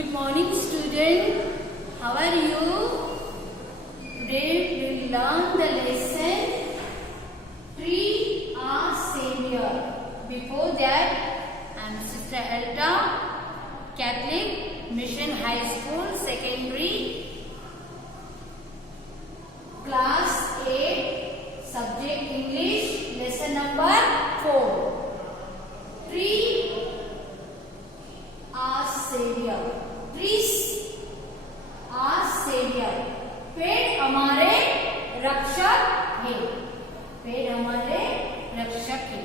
Good morning, student. How are you? Today we will learn the lesson Tree Our Savior. Before that, I am Sister Elta, Catholic Mission High School, Secondary, Class 8, Subject English, Lesson number 4. Tree Our Savior. Trees Our Savior. पेड़ हमारे रक्षक है. पेड़ हमारे रक्षक है.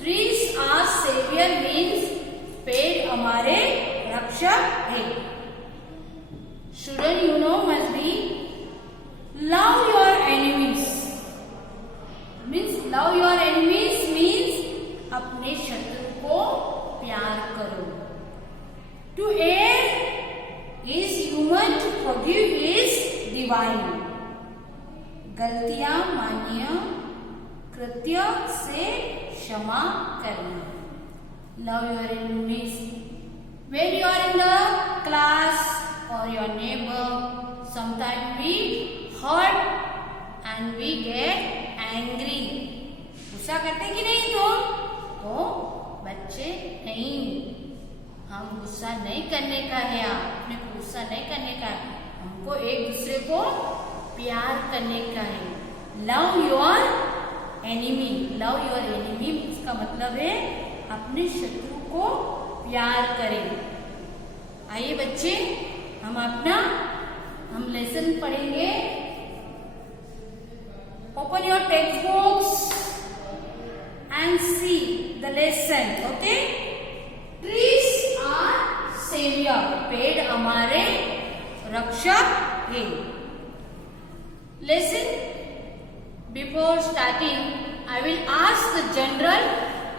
Trees Our Savior means पेड़ हमारे रक्षक है. Student, you know must be love your enemies. Means love your enemies means अपने शत्रु को प्यार करो. To err is human, to forgive is divine. गलतियां मानिए, कृत्य से क्षमा करना. Love your enemies. When you are in the class or your neighbor, sometimes we hurt and we get angry. गुस्सा करते कि नहीं तो बच्चे नहीं. हम गुस्सा नहीं करने का है. आपने गुस्सा नहीं करने का है. हमको एक दूसरे को प्यार करने का है. Love your enemy. Love your enemy इसका मतलब है अपने शत्रु को प्यार करें. आइए बच्चे, हम लेसन पढ़ेंगे. Open your text books and see the lesson. Okay. Trees are saviour. पेड़ हमारे रक्षक है. Lesson. Before starting I will ask the general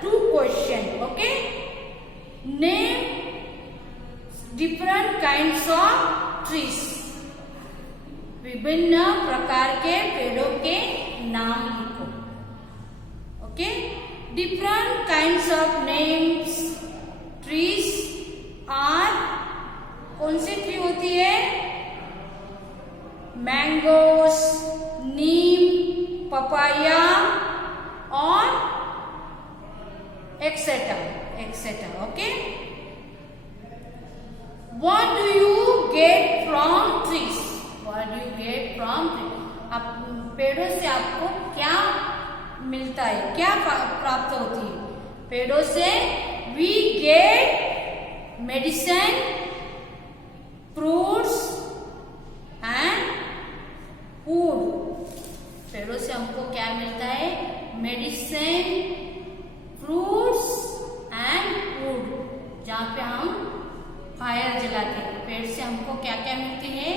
2 question. Okay. Name different kinds of trees. विभिन्न प्रकार के पेड़ों के नाम लिखो. Okay. Different kinds of names trees are. कौन सी ट्री होती है? मैंगोस, नीम, पपाया और etcetera etcetera. Okay. What do you get from trees? What do you get from trees? पेड़ों से आपको क्या मिलता है, क्या प्राप्त होती है? पेड़ों से we get medicine, fruits and food. पेड़ों से हमको क्या मिलता है? Medicine, fruits and food. जहाँ पे हम फायर जलाते हैं. पेड़ से हमको क्या क्या मिलती है?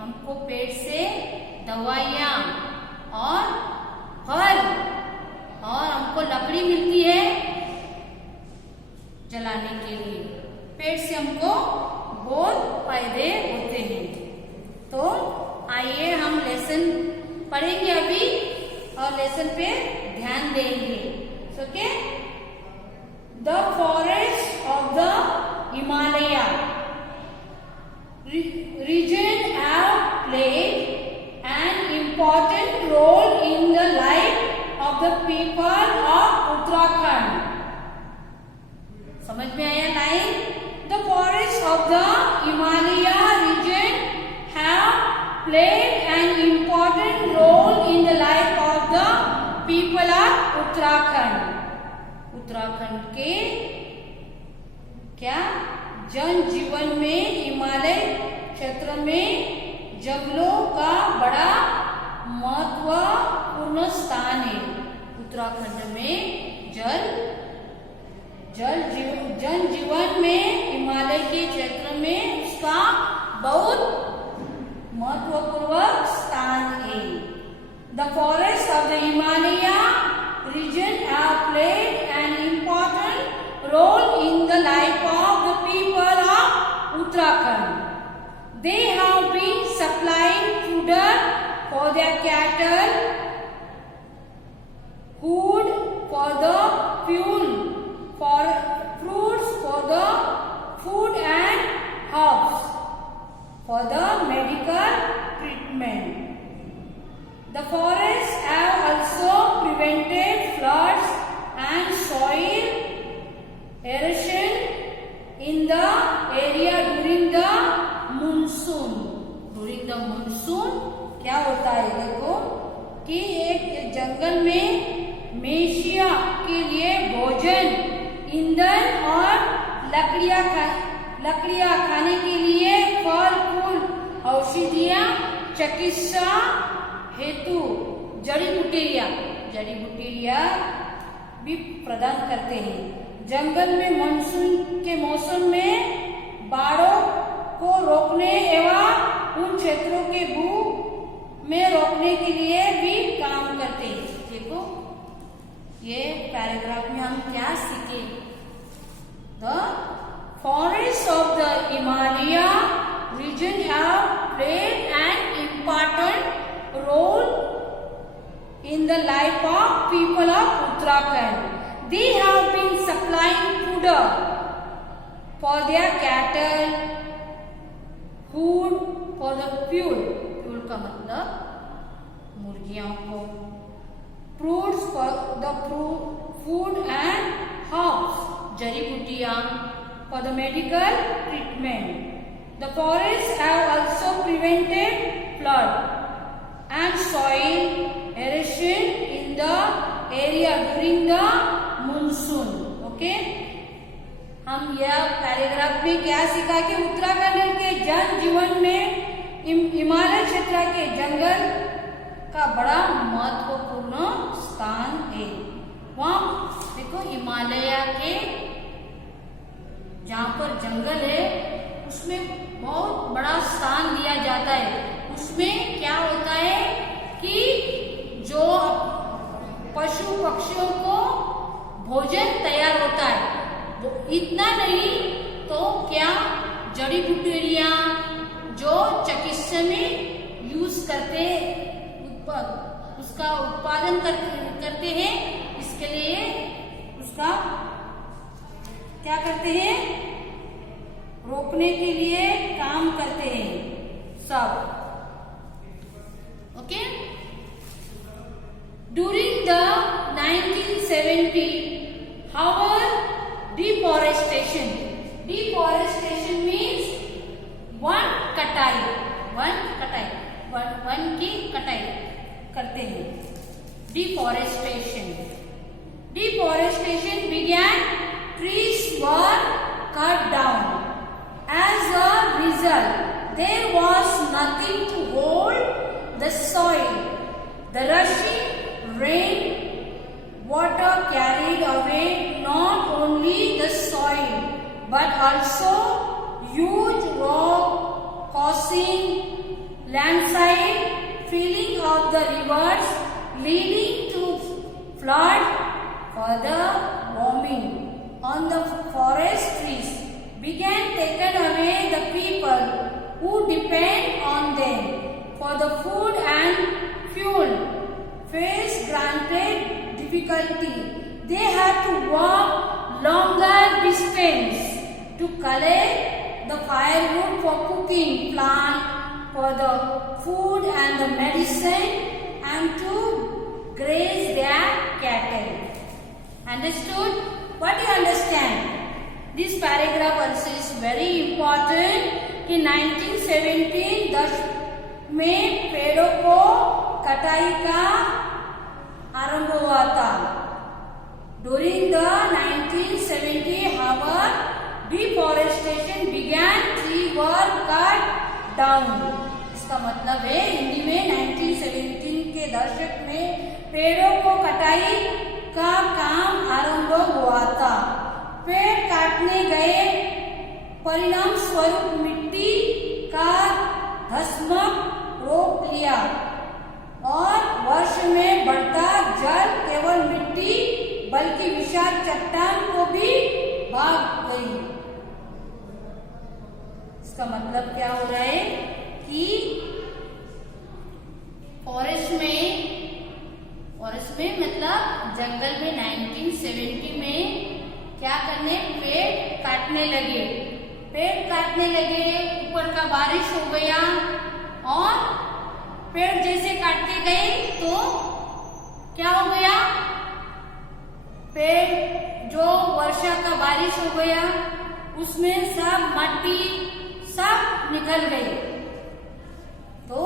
हमको पेड़ से दवाइयाँ और फल और हमको लकड़ी मिलती है जलाने के लिए. पेड़ से हमको बहुत फायदे होते हैं. तो आइए हम लेसन पढ़ेंगे अभी और लेसन पे ध्यान देंगे. Okay. The forest of the Himalaya region have played an important role in the life of the people of Uttarakhand. समझ में आया line? The forests of the Himalaya region have played an important role in the life of the people of Uttarakhand. Uttarakhand के क्या जन जीवन में हिमालय क्षेत्र में जंगलों का बड़ा महत्वपूर्ण स्थान है. उत्तराखंड में जन जीवन में हिमालय के क्षेत्र में उसका बहुत महत्वपूर्ण स्थान है. The forest of the Himalaya region have played an important role in the life of the people of Uttarakhand. They have been supplying food for their cattle, food for the fuel, for fruits for the food and herbs. in the area during the monsoon. During the monsoon क्या होता है देखो कि एक जंगल में मेषिया के लिए भोजन, ईंधन और लकड़ियां खाने के लिए फल फूल, औषधियां, चिकित्सा हेतु जड़ी बूटियां भी प्रदान करते हैं। जंगल में मानसून के मौसम में बाढ़ों को रोकने एवं उन क्षेत्रों के भूख में रोकने के लिए भी काम करते हैं। देखो ये पैराग्राफ में हम क्या सीखे, the forest of the Himalaya region have played an important role in the life of people of Uttarakhand. They have been supplying food for their cattle, food for the fuel का मतलब मुर्गियों को, fruits for the food and herbs, जड़ी बूटियां for the medical treatment. The forests have also prevented flood and soil erosion in the area during the monsoon. Okay? हम यह paragraph में क्या सीखा कि उत्तराखंड के जन जीवन में हिमालय क्षेत्र के जंगल का बड़ा महत्वपूर्ण स्थान है। वहाँ देखो हिमालय के जहाँ पर जंगल है उसमें बहुत बड़ा स्थान दिया जाता है। उसमें क्या होता है कि जो पशु पक्षियों को भोजन तैयार होता है, वो इतना नहीं तो क्या जड़ी बूटियां जो चिकित्सा में यूज करते उसका उत्पादन करते हैं, इसके लिए उसका क्या करते हैं, रोकने के लिए काम करते हैं सब। Okay, during the 1970 however deforestation means one की कटाई करते हैं। Deforestation began, trees were cut down. As a result, there was nothing to hold the soil. The rushing rain water carried away not only the soil but also huge rock, causing landslide, filling of the rivers, leading to flood. Further bombing on the forest trees began taken away the people who depend on them for the food and fuel faced granted difficulty. They had to walk longer distance to collect the firewood for cooking, plant for the food and the medicine, and to graze their cattle. Understood? What do you understand? This paragraph also is very important कि 1917 में पेड़ों को कटाई का आरंभ हुआ था। During the 1970 however deforestation began, trees were cut down. इसका मतलब है हिंदी में 1917 के दशक में पेड़ों को कटाई का काम आरंभ हुआ था। पेड़ काटने गए, परिणाम स्वरूप मिट्टी का धसमक रोक लिया और वर्ष में बढ़ता जल केवल मिट्टी बल्कि विशाल चट्टान को भी भाग गई। इसका मतलब क्या हो रहा है कि फॉरेस्ट में मतलब जंगल में 1970 में क्या करने, पेड़ काटने लगे, ऊपर का बारिश हो गया और पेड़ जैसे काटते गए तो क्या हो गया, पेड़ जो वर्षा का बारिश हो गया उसमें सब मट्टी सब निकल गई। तो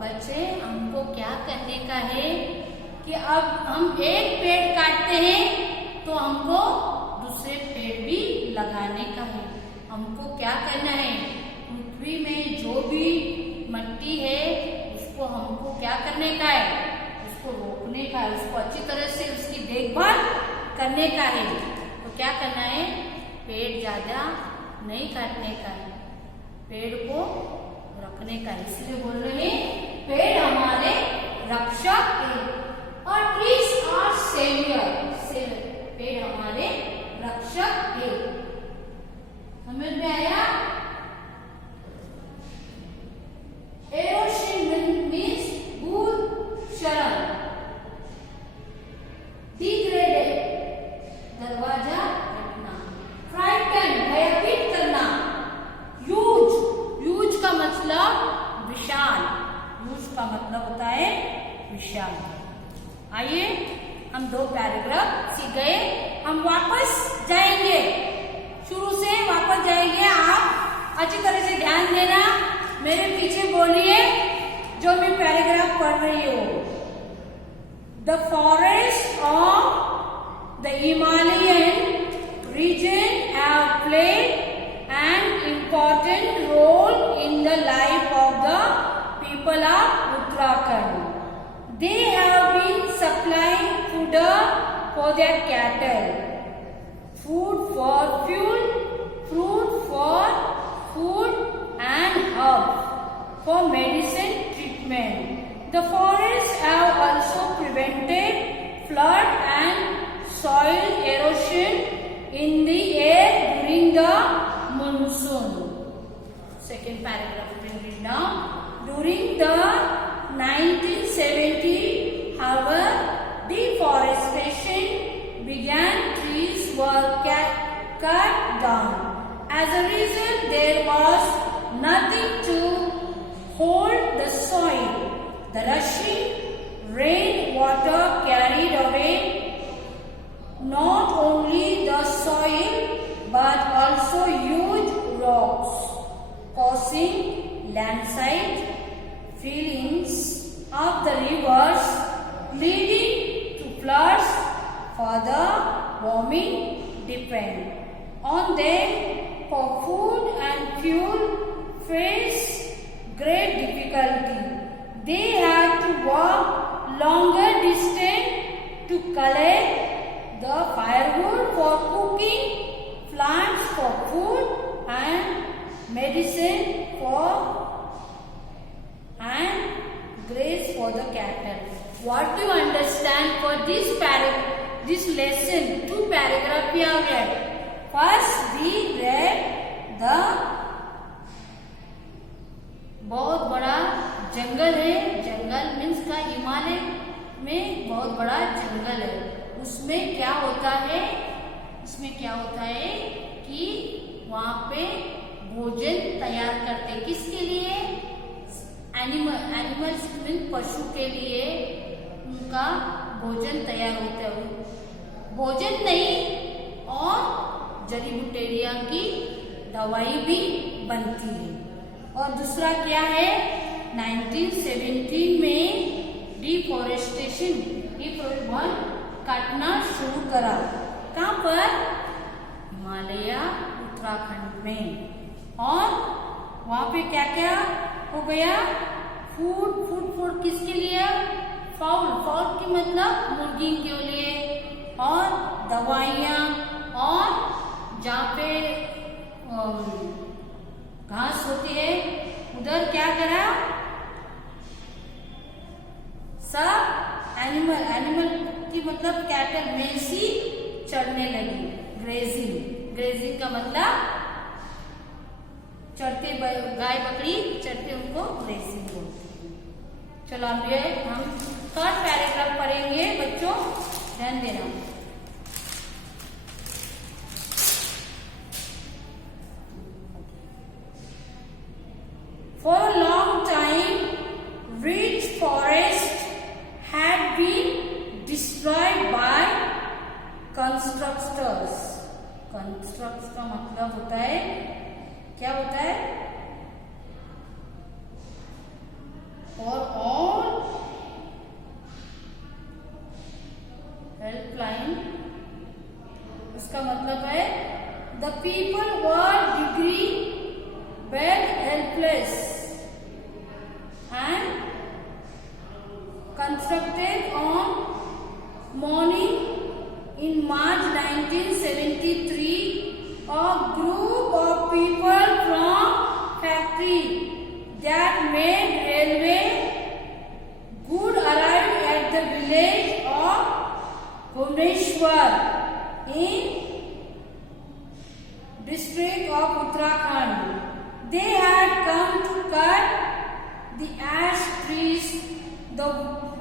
बच्चे हमको क्या करने का है कि अब हम एक पेड़ काटते हैं तो हमको दूसरे पेड़ भी लगाने का है। हमको क्या करना है, पृथ्वी में जो भी मट्टी है उसको हमको क्या करने का है, उसको रोकने का है, उसको अच्छी तरह से उसकी देखभाल करने का है। तो क्या करना है, पेड़ ज्यादा नहीं काटने का है, पेड़ को रखने का है। इसलिए बोल रहे हैं पेड़ हमारे रक्षक है और ट्रीज आर सेवियर। पेड़ हमारे रक्षक है। समझ में आया? एरोशन मीन्स भूक्षरण, डिग्रेडेड दरवाजा हटना, फ्राइटन भयभीत करना, यूज का मतलब विशाल, यूज का मतलब होता है विशाल। आइए हम 2 पैराग्राफ सीख गए, हम वापस जाएंगे, शुरू से वापस जाएंगे। आप अच्छी तरह से ध्यान देना, मेरे पीछे बोलिए जो मैं पैराग्राफ पढ़ रही हूँ। The forest of the Himalayan region have played an important role in the life of the people of Uttarakhand. They have been supplying food for their cattle, food for fuel, fruit for food, and herbs for medicine treatment. The forests have also prevented flood and soil erosion in the air during the monsoon. Second paragraph we will read now. During the 1970, however, deforestation began. Trees were cut down. As a result, there was nothing to hold the soil. The rushing rain water carried away not only the soil but also huge rocks, causing landslide, fillings of the rivers, leading to floods. Further, warming depend on them for food and fuel face great difficulty. They have to walk longer distance to collect the firewood for cooking, plants for food, and medicine for and grass for the cattle. What do you understand for this lesson? 2 paragraphs we have read. First we read the बहुत बड़ा जंगल है, जंगल means का हिमालय में बहुत बड़ा जंगल है। उसमें क्या होता है, उसमें क्या होता है कि वहां पे भोजन तैयार करते, किसके लिए, एनिमल्स मीन्स पशु के लिए उनका भोजन तैयार होता है। भोजन नहीं और जड़ी बूटियां की दवाई भी बनती है। और दूसरा क्या है, 1917 में डिफॉरेस्टेशन वन काटना शुरू करा। कहाँ पर, हिमालय उत्तराखंड में। और वहां पे क्या क्या हो गया, फूड किसके लिए, फाउल की मतलब मुर्गी के लिए, और दवाइयाँ, और जहाँ पे घास होती है उधर क्या करा, सब एनिमल की मतलब कैटल मेसी चढ़ने लगी। ग्रेजिंग का मतलब चढ़ते, गाय बकरी चढ़ते उनको ग्रेजिंग बोलते हैं। चलो अब ये हम 3rd पैराग्राफ पढ़ेंगे, बच्चों ध्यान देना। For a long time, rich forests had been destroyed by constructors. Construct का मतलब होता है, क्या होता है? फॉर ऑल हेल्पलाइन, उसका मतलब है the people were degree well helpless and constructed on morning in March 1973 a group of people from factory that made railway good arrived at the village of Bhubaneswar in district of Uttarakhand. They had come to cut the ash trees. The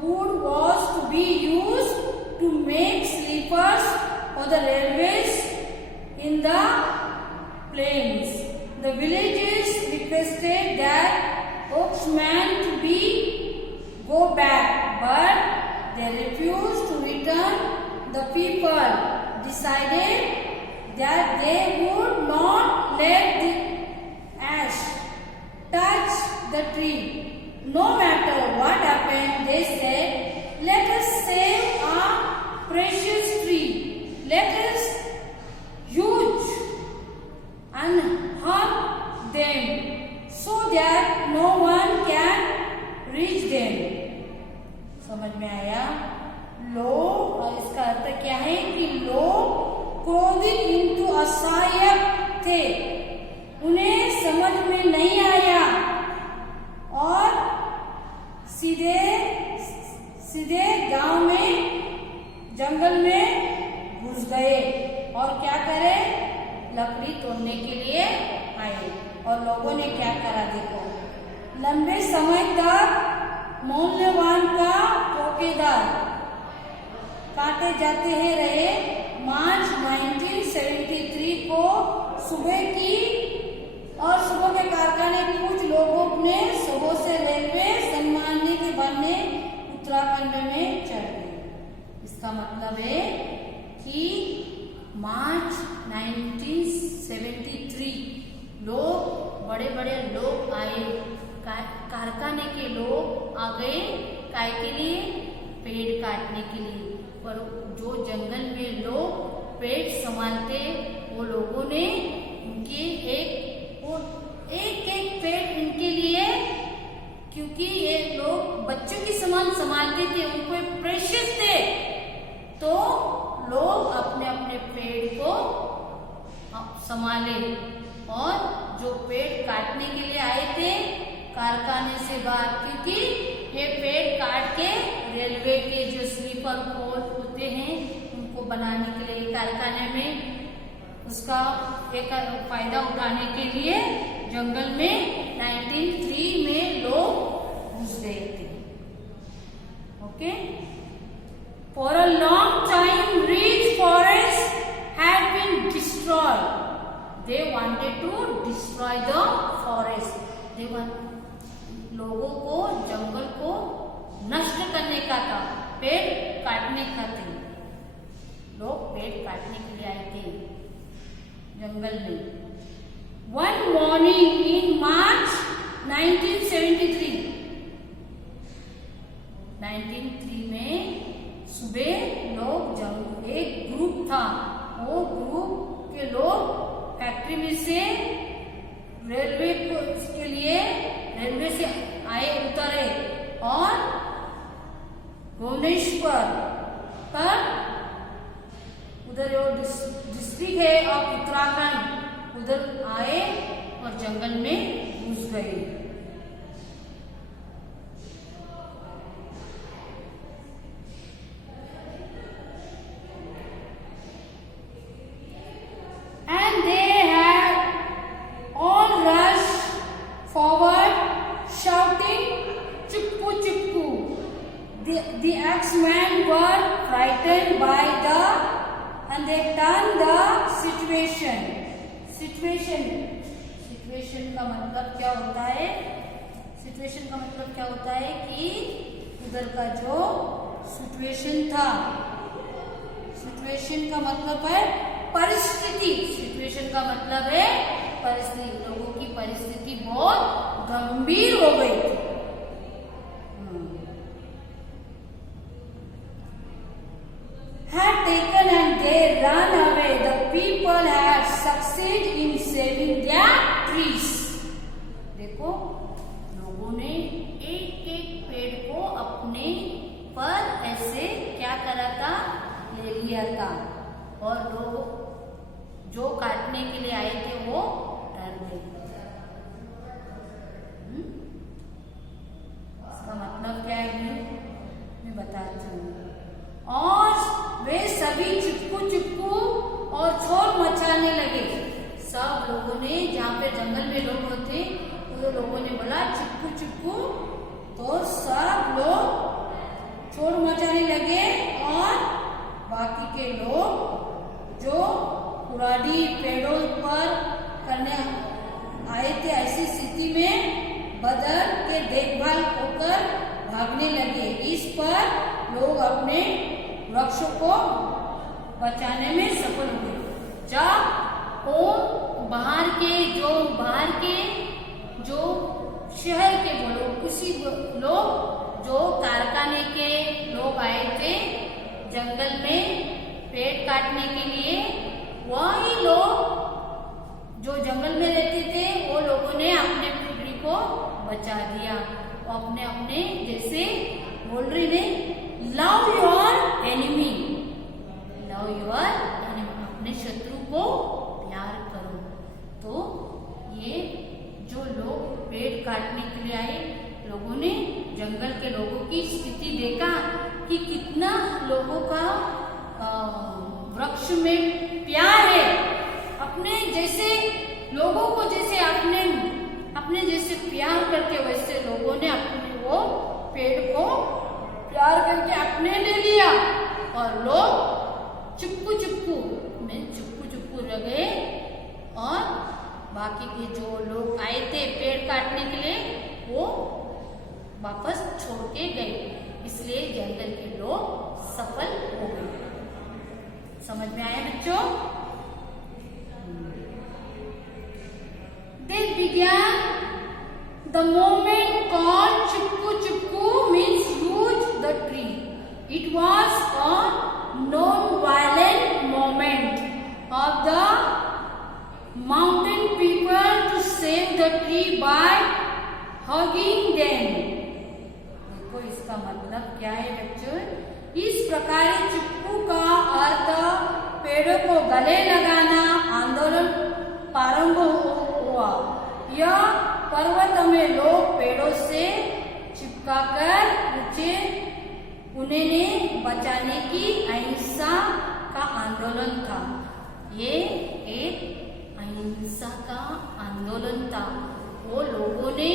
wood was to be used to make sleepers for the railways in the plains. The villagers requested that oaksmen to be go back, but they refused to return. The people decided that they would not let the ash touch the tree. No matter what happened, they said, let us save our precious tree. Let us use and hurt them so that no one can reach them. समझ में आया? लोग, और इसका अर्थ क्या है कि लोग क्रोधित किंतु असहायक थे, उन्हें समझ में नहीं आया और सीधे सीधे गांव में जंगल में घुस गए और क्या करे? लकड़ी तोड़ने के लिए आए। और लोगों ने क्या करा देखो, लंबे समय तक मौल्यवान का ठेकेदार काटे जाते हैं रहे। मार्च 1973 को सुबह की और सुबह के कारखाने कुछ लोगों ने सुबह से रेलवे सम्मानने के बहाने उत्तराखंड में चढ़ गए। इसका मतलब है कि मार्च 1973 लोग, बड़े बड़े लोग आए, कारखाने के लोग आ गए, काय के लिए? पेड़ काटने के लिए। पर जो जंगल में लोग पेड़ संभालते, वो लोगों ने उनके एक पेड़ इनके लिए, क्योंकि ये लोग बच्चों की समान संभालते थे, उनको प्रेशियस थे, तो लोग अपने अपने पेड़ को संभाले। और जो पेड़ काटने के लिए आए थे कारखाने से बाहर, क्योंकि ये पेड़ काट के रेलवे के जो स्लीपर कोच होते हैं उनको बनाने के लिए कारखाने में उसका एक फायदा उठाने के लिए जंगल में 1903 में लोग घुस गए थे। Okay, for a long time rich forests had been destroyed. They wanted to destroy the forest. They want लोगों को जंगल को नष्ट करने का था, पेड़ काटने का थे। लोग पेड़ काटने के लिए आए थे जंगल में। One morning in March 1973, 1903 में सुबह लोग एक ग्रुप था, वो ग्रुप के लोग फैक्ट्री में से रेलवे के लिए रेलवे से आए, उतरे और भुवनेश्वर पर, उधर जो डिस्ट्रिक्ट है ऑफ उत्तराखंड, उधर आए और जंगल में घुस गए। And they had all rushed forward shouting, "Chippu, chippu!" The axemen were frightened by the, and they turned the situation. Situation का मतलब क्या होता है? Situation का मतलब क्या होता है कि उधर का जो सिचुएशन था, सिचुएशन का मतलब है परिस्थिति। सिचुएशन का मतलब है परिस्थिति, लोगों की परिस्थिति बहुत गंभीर हो गई थी। Had taken and they ran away. The people had succeeded in saving their trees. देखो, लोगों ने एक एक पेड़ को अपने पर ऐसे क्या करा था, ले लिया था, और लोग जो काटने के लिए आए थे वो डर गए। इसका मतलब क्या है मैं बताती हूँ। और वे सभी चिपकू और शोर मचाने लगे। सब लोगों ने, जहाँ पे जंगल में लोग होते तो लोगों ने बोला चिपकू, तो सब लोग शोर मचाने लगे और बाकी के लोग जो कुराडी पेड़ों पर करने आए थे, ऐसी स्थिति में बदल के देखभाल होकर भागने लगे। इस पर लोग अपने वृक्षों को बचाने में सफल हुए। जब वो बाहर के जो शहर के बोलो किसी लोग जो कारखाने के लोग आए थे जंगल में पेड़ काटने के लिए, वही लोग जो जंगल में रहते थे वो लोगों ने अपने पीढ़ी को बचा दिया। अपने अपने जैसे बोल रही ने लव योर एनिमी, अपने शत्रु को प्यार करो। तो ये जो लोग पेड़ काटने के लिए आए लोगों ने जंगल के लोगों की स्थिति देखा कि कितना लोगों का वृक्ष में प्यार है। अपने जैसे लोगों को जैसे अपने जैसे प्यार करके वैसे लोगों ने अपने वो पेड़ को प्यार करके अपने ले लिया और लोग चिपकू रह गए। और बाकी के जो लोग आए थे पेड़ काटने के लिए वो वापस छोड़ के गए। इसलिए जंगल के लोग सफल हो गए। समझ में आया बच्चों? They began the movement called Chipko means huge the tree. It was a non-violent movement of the mountain people to save the tree by hugging them. देखो इसका मतलब क्या है बच्चों? इस प्रकार चिपकू का अर्थ पेड़ों को गले लगाना आंदोलन प्रारंभ हुआ। यह पर्वत में लोग पेड़ों से चिपकाकर उन्हें बचाने की अहिंसा का आंदोलन था। ये एक अहिंसा का आंदोलन था। वो लोगों ने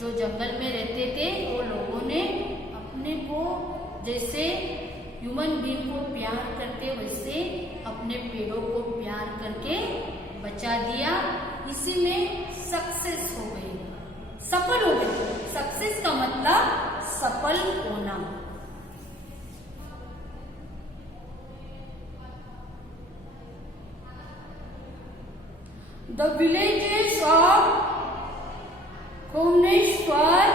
जो जंगल में रहते थे वो लोगों ने अपने को जैसे ह्यूमन बीइंग को प्यार करते वैसे अपने पेड़ों को प्यार करके बचा दिया। इसी में सक्सेस हो गई, सफल हो गई। सक्सेस का मतलब सफल होना। The villages of Bhubaneswar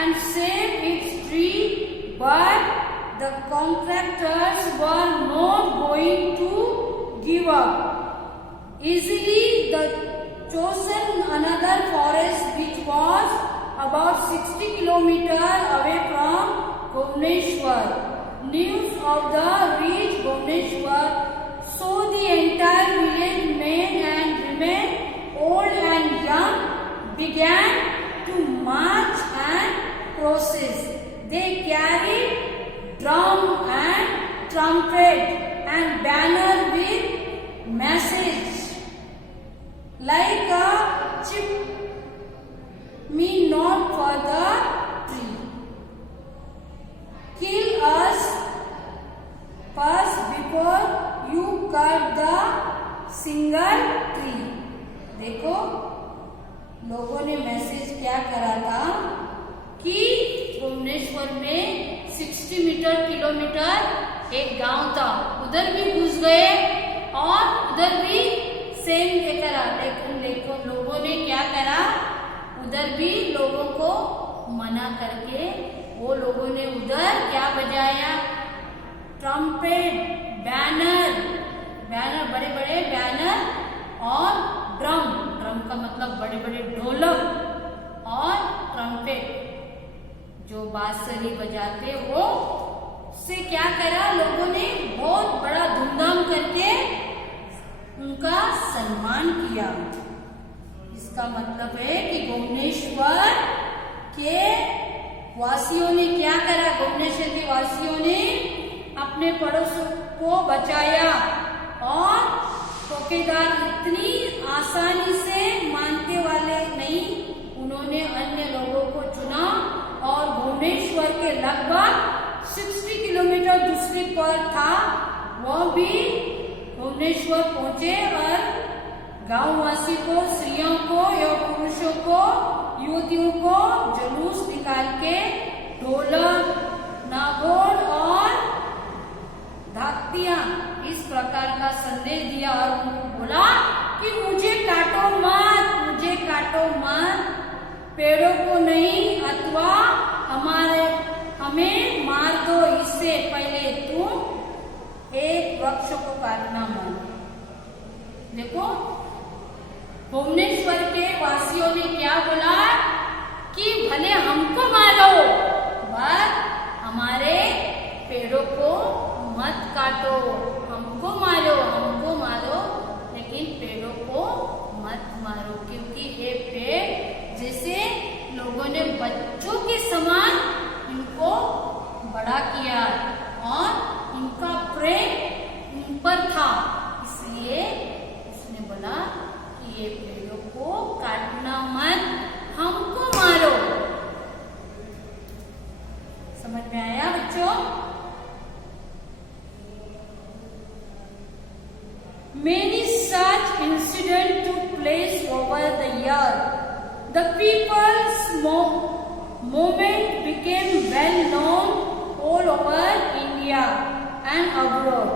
and saved its tree, but the contractors were not going to give up easily. The chosen another forest which was about 60 kilometers away from Bhubaneswar. News of the reached Bhubaneswar, so the entire village, men and women, old and young, began to march and process. They carried drum and trumpet and banner with message like a chip me not for the tree, kill us first before you cut the single tree. देखो लोगों ने message क्या करा था कि भुवनेश्वर में 60 kilometre एक गांव था, उधर भी घुस गए और उधर भी सेम क्या करा, लेकिन लोगों ने क्या करा, उधर भी लोगों को मना करके वो लोगों ने उधर क्या बजाया, ट्रम्पेट, बैनर, बड़े बड़े बैनर और ड्रम का मतलब बड़े बड़े ढोलक और ट्रम्पेट जो बांसुरी बजाते वो से क्या करा, लोगों ने बहुत बड़ा धूमधाम करके उनका सम्मान किया। इसका मतलब है कि भुवनेश्वर के वासियों ने क्या करा, भुवनेश्वर के वासियों ने अपने पड़ोसियों को बचाया और ठेकेदार इतनी आसानी से मानने वाले नहीं, उन्होंने अन्य लोगों को चुना और भुवनेश्वर के लगभग 60 किलोमीटर दूसरी पर था, वह भी भुवनेश्वर पहुंचे और गांववासी को, स्त्रियों को या पुरुषों को, युवतियों को जुलूस निकाल के ढोलक, नागोर और धातियां इस प्रकार का संदेश दिया और उनको बोला कि मुझे काटो मत, पेड़ों को नहीं, अथवा हमें मार दो, इससे पहले तुम एक वृक्ष को काटना मत। देखो भुवनेश्वर के वासियों ने क्या बोला कि भले हमको मारो पर हमारे पेड़ों को मत काटो, हमको मारो लेकिन पेड़ों को मत मारो, क्योंकि ये पेड़ जैसे लोगों ने बच्चों के समान इनको बड़ा किया और इनका प्रेम उन पर था, इसलिए उसने बोला कि ये पेड़ों को काटना मत, हमको मारो। समझ में आया बच्चों? Many such incidents took place over the year. The people's movement became well known all over India and abroad.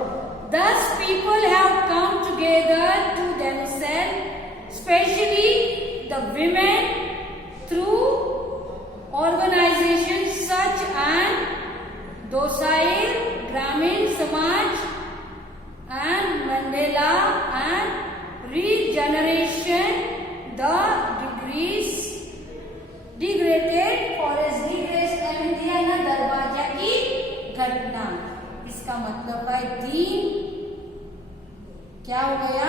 Thus, people have come together to themselves, especially the women, through organizations such as Dosail, Gramin Samaj, and Mandela and Regeneration, the degraded forest दिया ना दरवाजा की घटना। इसका मतलब है दीन क्या हो गया,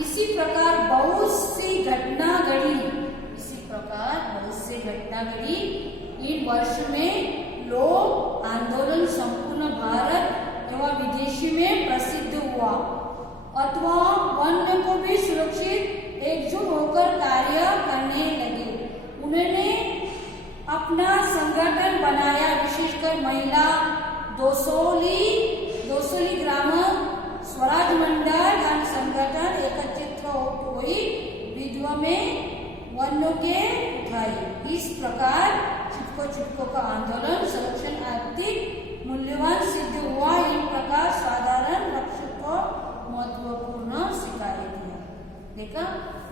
इसी प्रकार बहुत सी घटना घड़ी इन वर्ष में लोग आंदोलन संपूर्ण भारत एवं विदेशी में प्रसिद्ध हुआ, अथवा वन को भी सुरक्षित एकजुट होकर कार्य करने लगे। उन्होंने अपना संगठन बनाया, विशेषकर महिला दोसोली ग्राम स्वराज मंडल और संगठन एकत्रित हुई, विधवा में वनों के उठाई। इस प्रकार चिपको का आंदोलन संरक्षण आर्थिक मूल्यवान सिद्ध हुआ। इन प्रकार साधारण लक्ष्य को महत्वपूर्ण सिखाया दिया। देखा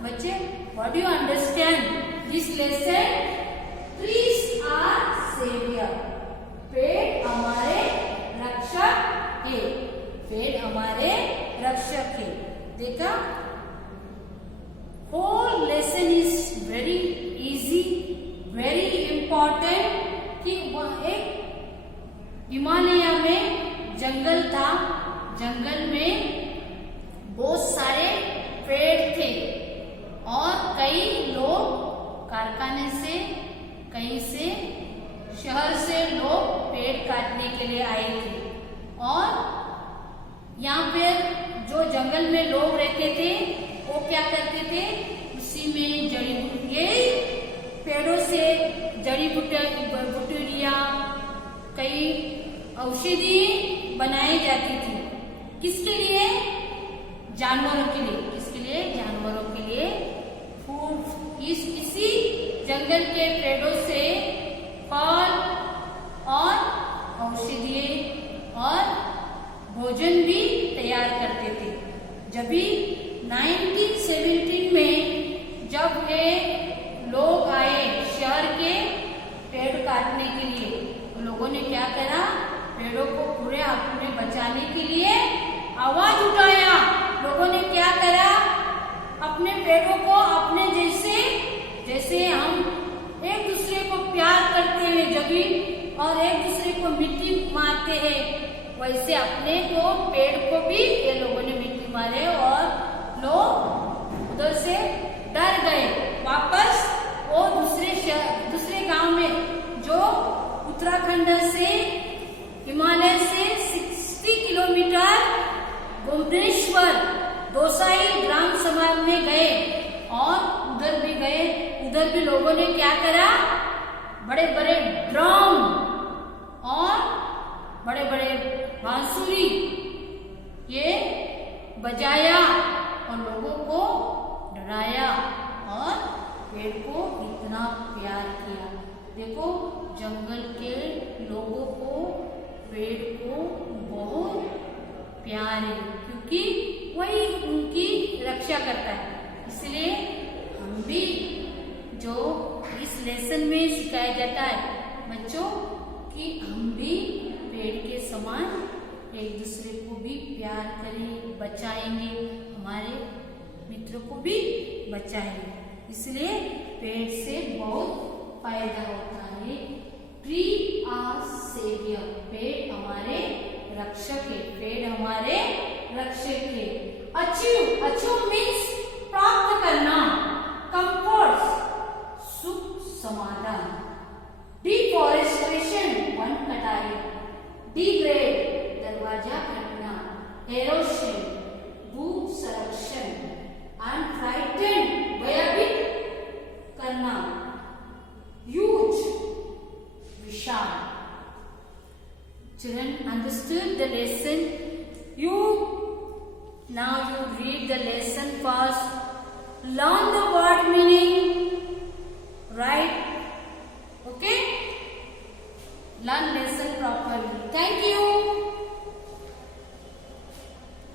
बच्चे, what you understand this lesson? Trees are saviour, पेड़ हमारे रक्षक है, पेड़ हमारे रक्षक है। देखा, whole lesson is very easy, very important कि वह एक हिमालय में जंगल था, जंगल में बहुत सारे पेड़ थे और कई लोग कारखाने से, कहीं से, शहर से लोग पेड़ काटने के लिए आए थे और यहाँ पे जो जंगल में लोग रहते थे वो क्या करते थे, उसी में जड़ी बूटियां, पेड़ों से जड़ी बूटियां, कई औषधि बनाई जाती थी। किसके लिए? जानवरों के लिए। किसके लिए? जानवरों के लिए। फूल, इसी जंगल के पेड़ों से फल और औषधि और भोजन भी तैयार करते थे। जब भी 1917 में जब ये लोग आए शहर के पेड़ काटने के लिए, तो लोगों ने क्या करा, पेड़ों को पूरे अपने बचाने के लिए आवाज उठाया। लोगों ने क्या करा, अपने पेड़ों को अपने जैसे हम एक दूसरे को प्यार करते हैं जभी और एक दूसरे को मिट्टी मारते हैं, वैसे अपने को पेड़ को भी ये लोगों ने मिट्टी मारे और लोग उधर से डर गए। वापस वो दूसरे गांव में जो उत्तराखंड से हिमालय से 60 किलोमीटर भुवनेश्वर दोसाई ग्राम सभा में गए और उधर भी गए। उधर भी लोगों ने क्या करा, बड़े बड़े ड्रम और बड़े बड़े बांसुरी ये बजाया और लोगों को डराया और पेड़ को इतना प्यार किया। देखो जंगल के लोगों को पेड़ को बहुत प्यार है, क्योंकि वही उनकी रक्षा करता है। इसलिए हम भी जो इस लेसन में सिखाया जाता है बच्चों कि हम भी पेड़ के समान एक दूसरे को भी प्यार करें, बचाएंगे, हमारे मित्रों को भी बचाएंगे। इसलिए पेड़ से बहुत फायदा होता है। ट्री आर सेवियर, पेड़ हमारे रक्षक है, पेड़ हमारे रक्षक है। अचीव मीन्स प्राप्त करना, कंफर्ट सुख समाधान। डिफॉरेस्टेशन वन कटाई, डिग्रेड दरवाजा कटना, एरोशन भू संरक्षण, अनफ्राइटेंड भयभीत करना, huge Vishal. Children understood the lesson. Now you read the lesson first. Learn the word